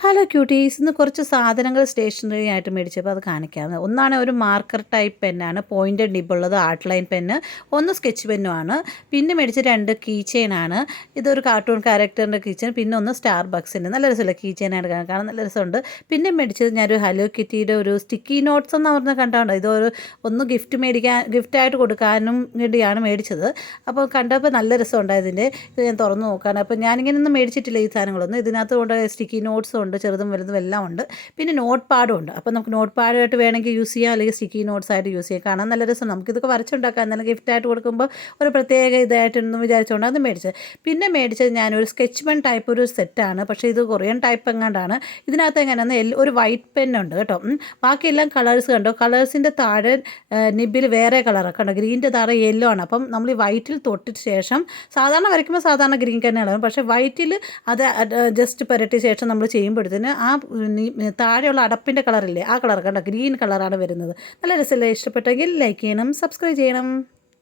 Hello quotes, ഇന്ന് കുറച്ച് സാധനങ്ങൾ സ്റ്റേഷനറി ആയിട്ട് മേടിച്ചപ്പോൾ അത് കാണിക്കാവുന്നത്. ഒന്നാണ് ഒരു മാർക്കർ ടൈപ്പ് പെന്നാണ്, പോയിൻ്റഡ് നിബുള്ളത് ആർട്ട് ലൈൻ പെന്ന്. ഒന്ന് സ്കെച്ച് പെന്നുമാണ്. പിന്നെ മേടിച്ച 2 കീ ചെയിനാണ്. ഇതൊരു കാർട്ടൂൺ ക്യാരക്ടറിൻ്റെ കീ ചെയിൻ. പിന്നെ ഒന്ന് സ്റ്റാർ ബക്സിൻ്റെ നല്ല രസമുള്ള കീ ചെയിനായിട്ട് കാണാൻ നല്ല രസമുണ്ട്. പിന്നെ മേടിച്ചത് ഞാനൊരു ഹലോ കിറ്റിയുടെ ഒരു സ്റ്റിക്കി നോട്ട്സ് എന്ന് പറഞ്ഞാൽ കണ്ടോണ്ടോ, ഇതൊരു ഒന്ന് ഗിഫ്റ്റായിട്ട് കൊടുക്കാനും വേണ്ടിയാണ് മേടിച്ചത്. അപ്പോൾ കണ്ടപ്പോൾ നല്ല രസമുണ്ടായത്. ഇത് ഞാൻ തുറന്ന് നോക്കുകയാണ്. അപ്പോൾ ഞാനിങ്ങനെ ഒന്നും മേടിച്ചിട്ടില്ല ഈ സാധനങ്ങളൊന്നും. ഇതിനകത്ത് കൊണ്ട് സ്റ്റിക്കി നോട്ട്സും ഉണ്ട്, ചെറുതും വലുതും എല്ലാം ഉണ്ട്. പിന്നെ നോട്ട് പാഡും ഉണ്ട്. അപ്പോൾ നമുക്ക് നോട്ട് പാഡായിട്ട് വേണമെങ്കിൽ യൂസ് ചെയ്യാം, അല്ലെങ്കിൽ സ്റ്റിക്കി നോട്ട്സ് ആയിട്ട് യൂസ് ചെയ്യാം. കാണാൻ നല്ല രസം. നമുക്കിതൊക്കെ വരച്ചുണ്ടാക്കാം. എന്നാലും ഗിഫ്റ്റായിട്ട് കൊടുക്കുമ്പോൾ ഒരു പ്രത്യേക ഇതായിട്ടൊന്നും വിചാരിച്ചുകൊണ്ട് അത് മേടിച്ചത്. പിന്നെ മേടിച്ചത് ഞാനൊരു സ്കെച്ച് പെൻ ടൈപ്പ് ഒരു സെറ്റാണ്. പക്ഷേ ഇത് കൊറിയൻ ടൈപ്പ് എങ്ങാണ്ടാണ്. ഇതിനകത്ത് എങ്ങനെയാണെന്ന് ഒരു വൈറ്റ് പെന്നുണ്ട് കേട്ടോ. ബാക്കിയെല്ലാം കളേഴ്സ് കണ്ടോ. കളേഴ്സിൻ്റെ താഴെ നിബിൽ വേറെ കളറാണ് കണ്ടോ. ഗ്രീൻ്റെ താഴെ യെല്ലോ ആണ്. അപ്പം നമ്മൾ ഈ വൈറ്റിൽ തൊട്ടിട്ട് ശേഷം സാധാരണ വരയ്ക്കുമ്പോൾ സാധാരണ ഗ്രീൻ തന്നെയാണ്, പക്ഷേ വൈറ്റിൽ അത് ജസ്റ്റ് പുരട്ടിയ ശേഷം നമ്മൾ ചെയ്യുമ്പോഴത്തേന് ആ താഴെയുള്ള അടപ്പിൻ്റെ കളറില്ലേ, ആ കളർ കണ്ടോ, ഗ്രീൻ കളറാണ് വരുന്നത്. നല്ല രസമല്ലേ? ഇഷ്ടപ്പെട്ടെങ്കിൽ ലൈക്ക് ചെയ്യണം, സബ്സ്ക്രൈബ് ചെയ്യണം.